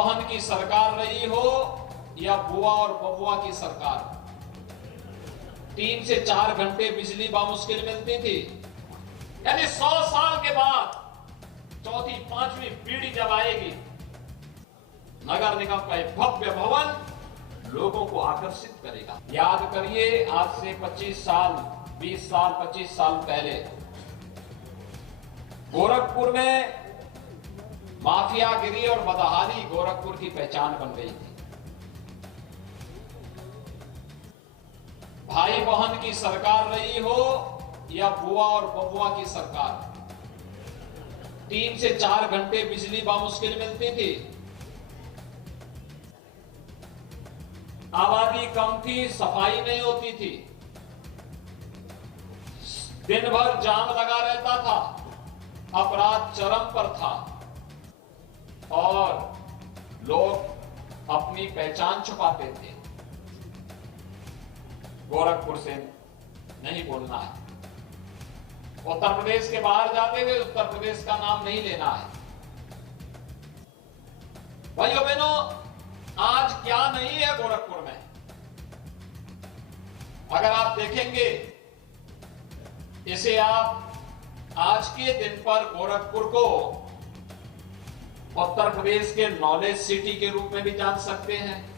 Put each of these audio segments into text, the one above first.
बहन की सरकार रही हो या बुआ और बबुआ की सरकार, 3 से 4 घंटे बिजली बामुश्किल मिलती थी। यानी 100 साल के बाद चौथी पांचवी पीढ़ी जब आएगी, नगर निगम का एक भव्य भवन लोगों को आकर्षित करेगा। याद करिए, आज से 25 साल 20 साल 25 साल पहले गोरखपुर में माफियागिरी और बदहाली गोरखपुर की पहचान बन गई थी। भाई बहन की सरकार रही हो या बुआ और बबुआ की सरकार, 3 से 4 घंटे बिजली बामुश्किल मिलती थी। आबादी कम थी, सफाई नहीं होती थी, दिन भर जाम लगा रहता था, अपराध चरम पर था और लोग अपनी पहचान छुपाते थे। गोरखपुर से नहीं बोलना है, उत्तर प्रदेश के बाहर जाते हुए उत्तर प्रदेश का नाम नहीं लेना है। भाइयों बहनों, आज क्या नहीं है गोरखपुर में? अगर आप देखेंगे इसे, आप आज के दिन पर गोरखपुर को उत्तर प्रदेश के नॉलेज सिटी के रूप में भी जान सकते हैं,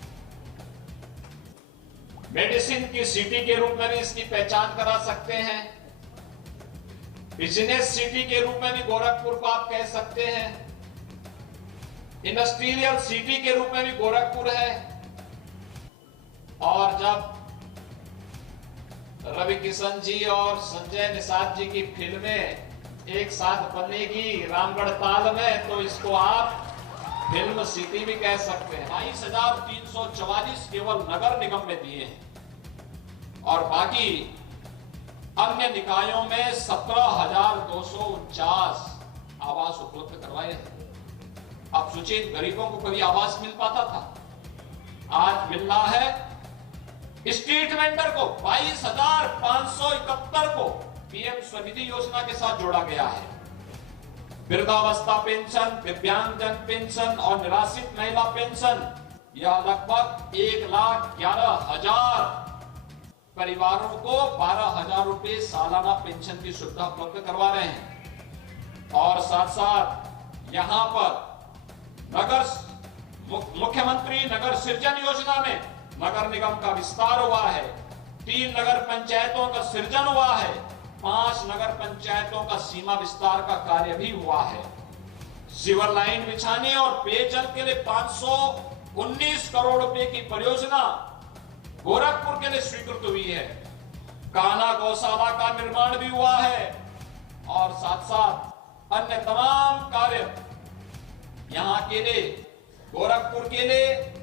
मेडिसिन की सिटी के रूप में भी इसकी पहचान करा सकते हैं, बिजनेस सिटी के रूप में भी गोरखपुर को आप कह सकते हैं, इंडस्ट्रियल सिटी के रूप में भी गोरखपुर है। और जब रवि किशन जी और संजय निषाद जी की फिल्में एक साथ बनेगी रामगढ़ ताल में, तो इसको आप फिल्म सिटी भी कह सकते हैं। 22,344 केवल नगर निगम में दिए हैं और बाकी अन्य निकायों में 17,249 आवास उपलब्ध करवाए हैं। आप सोचिए, गरीबों को कभी आवास मिल पाता था? आज मिल रहा है। स्ट्रीट वेंडर को 22,571 को पीएम स्वनिधि योजना के साथ जोड़ा गया है। वृद्धावस्था पेंशन, दिव्यांगजन पेंशन और निराश्रित महिला पेंशन, यह लगभग 1,11,000 परिवारों को 12,000 रुपए सालाना पेंशन की सुविधा उपलब्ध करवा रहे हैं। और साथ साथ यहां पर मुख्यमंत्री नगर सृजन योजना में नगर निगम का विस्तार हुआ है, 3 नगर पंचायतों का सृजन हुआ है, 5 नगर पंचायतों का सीमा विस्तार का कार्य भी हुआ है। सीवर लाइन बिछाने और पेयजल के लिए 519 करोड़ रुपए की परियोजना गोरखपुर के लिए स्वीकृत हुई है। कान्हा गौशाला का निर्माण भी हुआ है और साथ साथ अन्य तमाम कार्य यहां के लिए, गोरखपुर के लिए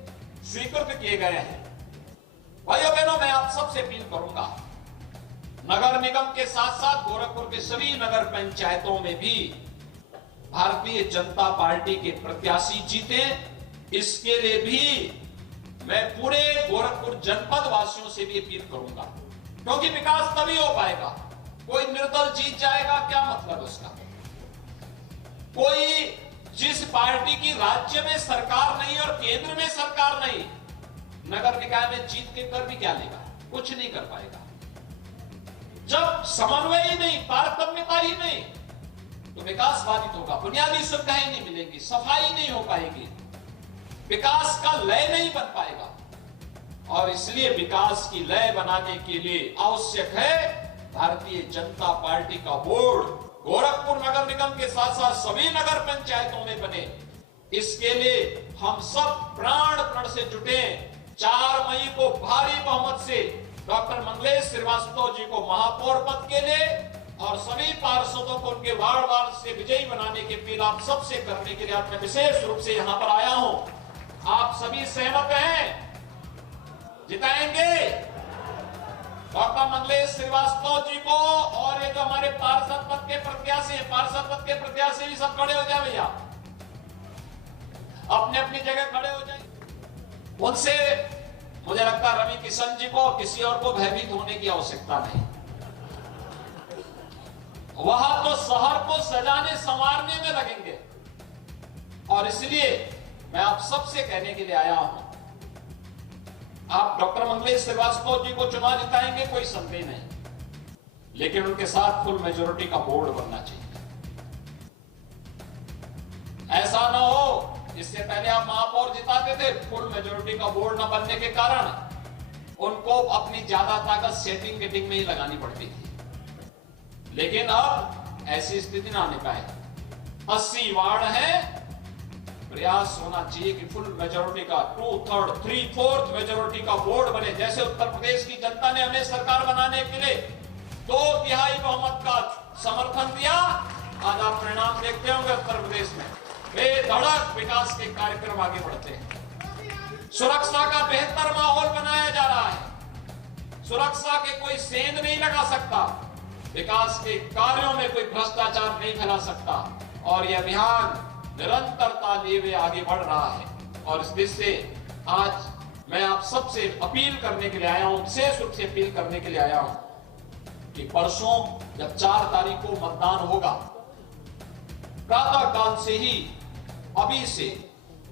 स्वीकृत किए गए हैं। भाइयों बहनों, मैं आप सबसे अपील करूंगा, नगर निगम के साथ साथ गोरखपुर के सभी नगर पंचायतों में भी भारतीय जनता पार्टी के प्रत्याशी जीते, इसके लिए भी मैं पूरे गोरखपुर जनपद वासियों से भी अपील करूंगा, क्योंकि विकास तभी हो पाएगा। कोई निर्दल जीत जाएगा, क्या मतलब उसका? कोई जिस पार्टी की राज्य में सरकार नहीं और केंद्र में सरकार नहीं, नगर निकाय में जीत के कर भी क्या लेगा? कुछ नहीं कर पाएगा। जब समन्वय ही नहीं, तारतम्यता ही नहीं, तो विकास बाधित होगा। बुनियादी सुविधाएं नहीं मिलेंगी, सफाई नहीं हो पाएगी, विकास का लय नहीं बन पाएगा। और इसलिए विकास की लय बनाने के लिए आवश्यक है भारतीय जनता पार्टी का बोर्ड गोरखपुर नगर निगम के साथ साथ सभी नगर पंचायतों में बने। इसके लिए हम सब प्राण से जुटे। 4 मई को भारी बहुमत से डॉक्टर मंगलेश श्रीवास्तव जी को महापौर पद के लिए और सभी पार्षदों को उनके वार्ड से विजयी बनाने की अपील आप सबसे करने के लिए आज मैं विशेष रूप से यहां पर आया हूं। आप सभी सहमत हैं? जिताएंगे डॉक्टर मंगलेश श्रीवास्तव जी को। और ये जो हमारे पार्षद पद के प्रत्याशी हैं, पार्षद पद के प्रत्याशी भी सब खड़े हो जाए भैया, अपने अपनी जगह खड़े हो जाए। उनसे मुझे लगता है रवि किशन जी को, किसी और को भयभीत होने की आवश्यकता नहीं। वहां तो शहर को सजाने संवारने में लगेंगे और इसलिए मैं आप सबसे कहने के लिए आया हूं, आप डॉक्टर मंगलेश श्रीवास्तव जी को चुनाव जिताएंगे, कोई संदेह नहीं, लेकिन उनके साथ फुल मेजोरिटी का बोर्ड बनना चाहिए। ऐसा ना हो, इससे पहले आप महापौर जिताते थे, फुल मेजोरिटी का बोर्ड न बनने के कारण उनको अपनी ज्यादा ताकत सेटिंग गेटिंग में ही लगानी पड़ती थी, लेकिन अब ऐसी स्थिति ना आने पाए। 80 वार्ड है, प्रयास होना चाहिए कि फुल मेजोरिटी का 2/3, 3/4 मेजोरिटी का बोर्ड बने। जैसे उत्तर प्रदेश की जनता ने हमें सरकार बनाने के लिए 2/3 बहुमत का समर्थन दिया, आज आप परिणाम देखते होंगे उत्तर प्रदेश में बेधड़क विकास के कार्यक्रम आगे बढ़ते हैं। सुरक्षा का बेहतर माहौल बनाया जा रहा है, सुरक्षा के कोई सेंध नहीं लगा सकता, विकास के कार्यों में कोई भ्रष्टाचार नहीं फैला सकता, और यह अभियान निरंतरता लिए हुए आगे बढ़ रहा है। और इस दृष्टि से आज मैं आप सबसे अपील करने के लिए आया हूं, विशेष रूप से अपील करने के लिए आया हूं कि परसों जब 4 तारीख को मतदान होगा, प्रातः काल से ही अभी से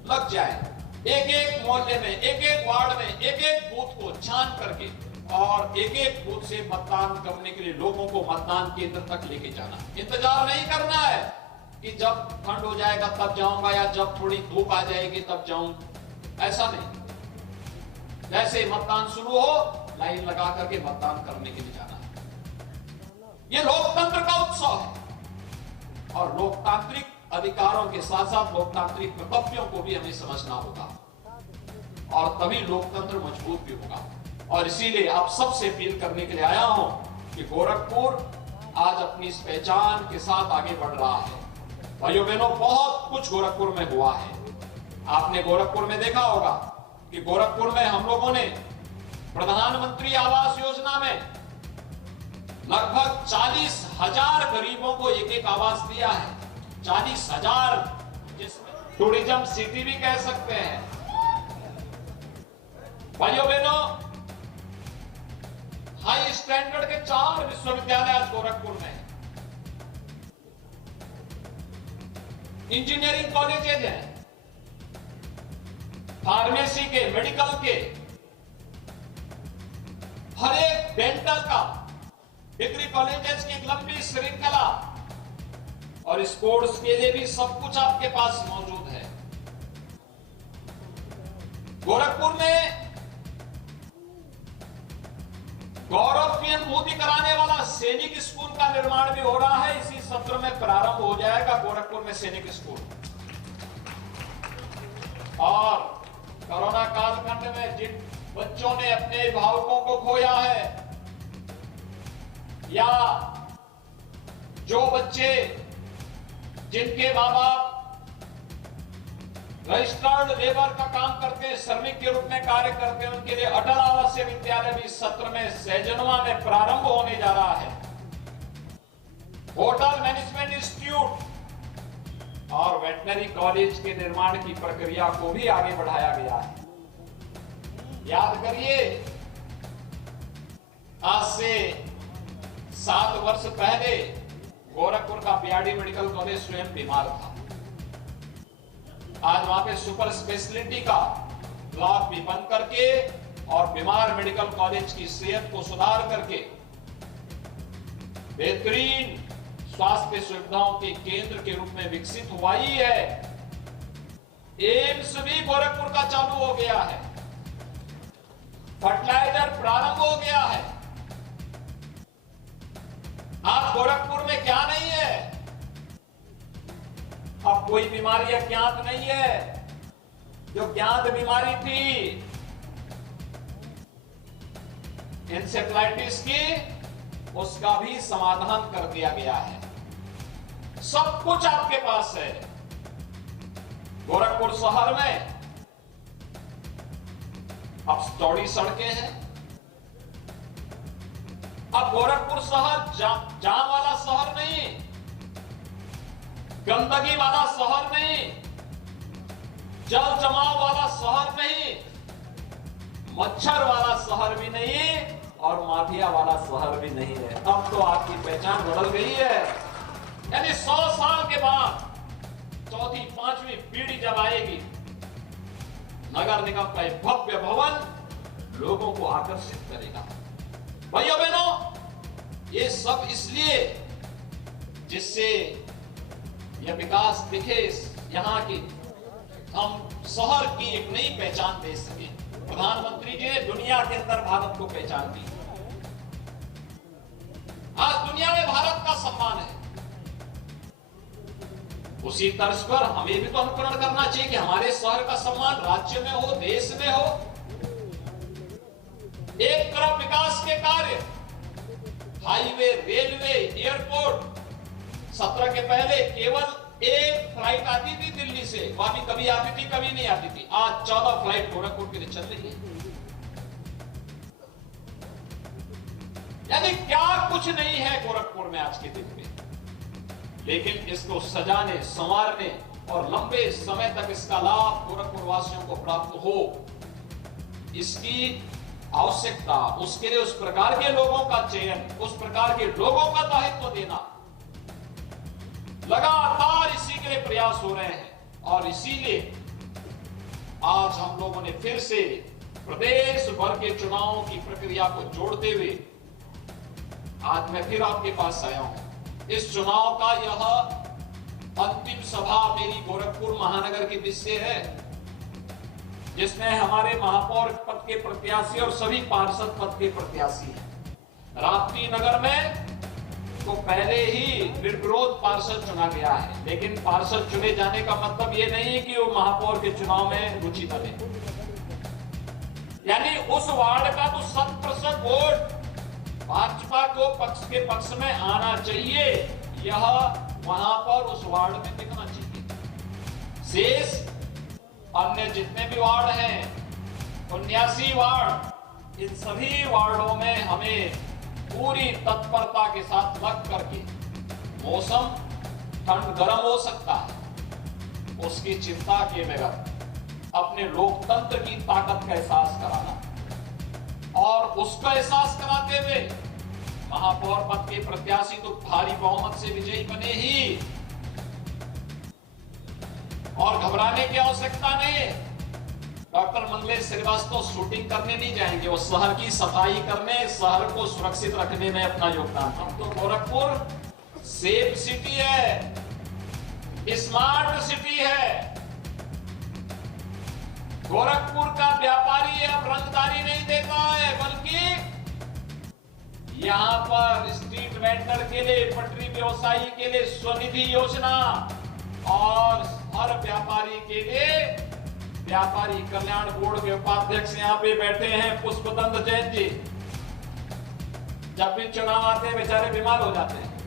लग जाए, एक एक मोहल्ले में, एक एक वार्ड में, एक एक बूथ को छान करके और एक एक बूथ से मतदान करने के लिए लोगों को मतदान केंद्र तक लेके जाना। इंतजार नहीं करना है कि जब ठंड हो जाएगा तब जाऊंगा या जब थोड़ी धूप आ जाएगी तब जाऊंगा, ऐसा नहीं। जैसे मतदान शुरू हो, लाइन लगा करके मतदान करने के लिए जाना है। यह लोकतंत्र का उत्सव है और लोकतांत्रिक अधिकारों के साथ साथ लोकतांत्रिक कर्तव्यों को भी हमें समझना होगा, और तभी लोकतंत्र मजबूत भी होगा। और इसीलिए आप सबसे अपील करने के लिए आया हूं कि गोरखपुर आज अपनी इस पहचान के साथ आगे बढ़ रहा है। भाइयों बहनों, बहुत कुछ गोरखपुर में हुआ है। आपने गोरखपुर में देखा होगा कि गोरखपुर में हम लोगों ने प्रधानमंत्री आवास योजना में लगभग 40,000 गरीबों को एक एक आवास दिया है। 40,000, जिसमें टूरिज्म सिटी भी कह सकते हैं। भाइयों बहनों, हाई स्टैंडर्ड के 4 विश्वविद्यालय आज गोरखपुर में, इंजीनियरिंग कॉलेजेज हैं, फार्मेसी के, मेडिकल के, हर एक डेंटल का, डिग्री कॉलेजेस की एक लंबी श्रृंखला, और स्पोर्ट्स के लिए भी सब कुछ आपके पास मौजूद है। गोरखपुर में गौरव की अनुभूति कराने वाला सैनिक स्कूल का निर्माण भी हो रहा है। इसी सत्र में प्रारंभ हो जाएगा गोरखपुर में सैनिक स्कूल। और कोरोना कालखंड में जिन बच्चों ने अपने अभिभावकों को खोया है, या जो बच्चे जिनके मां बाप रजिस्टर्ड लेबर का काम करते, श्रमिक के रूप में कार्य करते हैं, उनके लिए अटल आवासीय विद्यालय भी सत्र में सैजनवा में प्रारंभ होने जा रहा है। होटल मैनेजमेंट इंस्टीट्यूट और वेटनरी कॉलेज के निर्माण की प्रक्रिया को भी आगे बढ़ाया गया है। याद करिए, आज से 7 वर्ष पहले गोरखपुर का बीआरडी मेडिकल कॉलेज स्वयं बीमार था। आज वहां पे सुपर स्पेशलिटी का ब्लॉक भी बंद करके और बीमार मेडिकल कॉलेज की सेहत को सुधार करके बेहतरीन स्वास्थ्य सुविधाओं के केंद्र के रूप में विकसित हुआ ही है। एम्स भी गोरखपुर का चालू हो गया है, फर्टिलाइजर प्रारंभ हो गया है। आज गोरखपुर में क्या नहीं है? अब कोई बीमारी अज्ञात नहीं है। जो ज्ञात बीमारी थी एन्सेफेलाइटिस की, उसका भी समाधान कर दिया गया है। सब कुछ आपके पास है। गोरखपुर शहर में अब चौड़ी सड़कें हैं। अब गोरखपुर शहर जाम वाला शहर नहीं, गंदगी वाला शहर नहीं, जल जमाव वाला शहर नहीं, मच्छर वाला शहर भी नहीं और माफिया वाला शहर भी नहीं है। अब तो आपकी पहचान बदल गई है। यानी 100 साल के बाद चौथी 5वीं पीढ़ी जब आएगी नगर निगम का एक भव्य भवन लोगों को आकर्षित करेगा। भाइयों बहनों, ये सब इसलिए जिससे यह विकास दिखे, यहां की हम शहर की एक नई पहचान दे सके। प्रधानमंत्री जी ने दुनिया के अंदर भारत को पहचान दी। आज दुनिया में भारत का सम्मान है। उसी तर्ज पर हमें भी तो अनुकरण करना चाहिए कि हमारे शहर का सम्मान राज्य में हो, देश में हो। एक तरफ विकास के कार्य, हाईवे, रेलवे, एयरपोर्ट, 17 के पहले केवल एक फ्लाइट आती थी दिल्ली से, वहां भी कभी आती थी कभी नहीं आती थी। आज 14 फ्लाइट गोरखपुर के लिए चल रही है। यानी क्या कुछ नहीं है गोरखपुर में आज के दिन में, लेकिन इसको सजाने, संवारने और लंबे समय तक इसका लाभ गोरखपुर वासियों को प्राप्त हो, इसकी आवश्यकता, उसके लिए उस प्रकार के लोगों का चयन, उस प्रकार के लोगों का दायित्व देना, लगातार इसी के लिए प्रयास हो रहे हैं। और इसीलिए आज हम लोगों ने फिर से प्रदेश भर के चुनावों की प्रक्रिया को जोड़ते हुए आज मैं फिर आपके पास आया हूं। इस चुनाव का यह अंतिम सभा मेरी गोरखपुर महानगर की दिश से है, जिसमें हमारे महापौर पद के प्रत्याशी और सभी पार्षद पद के प्रत्याशी हैं। राप्ती नगर में तो पहले ही निर्विरोध पार्षद चुना गया है, लेकिन पार्षद चुने जाने का मतलब ये नहीं है कि वो महापौर के चुनाव में रुचि न ले। यानी उस वार्ड का तो 100% वोट भाजपा को पक्ष में आना चाहिए, यह वहां पर उस वार्ड में दिखना चाहिए। शेष अन्य जितने भी वार्ड हैं, 79 वार्ड, इन सभी वार्डों में हमें पूरी तत्परता के साथ लग करके, मौसम ठंड गर्म हो सकता है, उसकी चिंता किए बगैर अपने लोकतंत्र की ताकत का एहसास कराना और उसका एहसास कराते हुए महापौर पद के प्रत्याशी तो भारी बहुमत से विजयी बने ही, और घबराने की आवश्यकता नहीं है। डॉक्टर मंगलेश श्रीवास्तव शूटिंग करने नहीं जाएंगे, वो शहर की सफाई करने, शहर को सुरक्षित रखने में अपना योगदान। हम तो गोरखपुर सेफ सिटी है, स्मार्ट सिटी है। गोरखपुर का व्यापारी अब रंगदारी नहीं देखा है, बल्कि यहां पर स्ट्रीट वेंडर के लिए, पटरी व्यवसायी के लिए स्वनिधि योजना और हर व्यापारी के लिए व्यापारी कल्याण बोर्ड के उपाध्यक्ष यहाँ पे बैठे हैं पुष्पदंत जैन जी। जब भी चुनाव आते हैं बेचारे बीमार हो जाते हैं,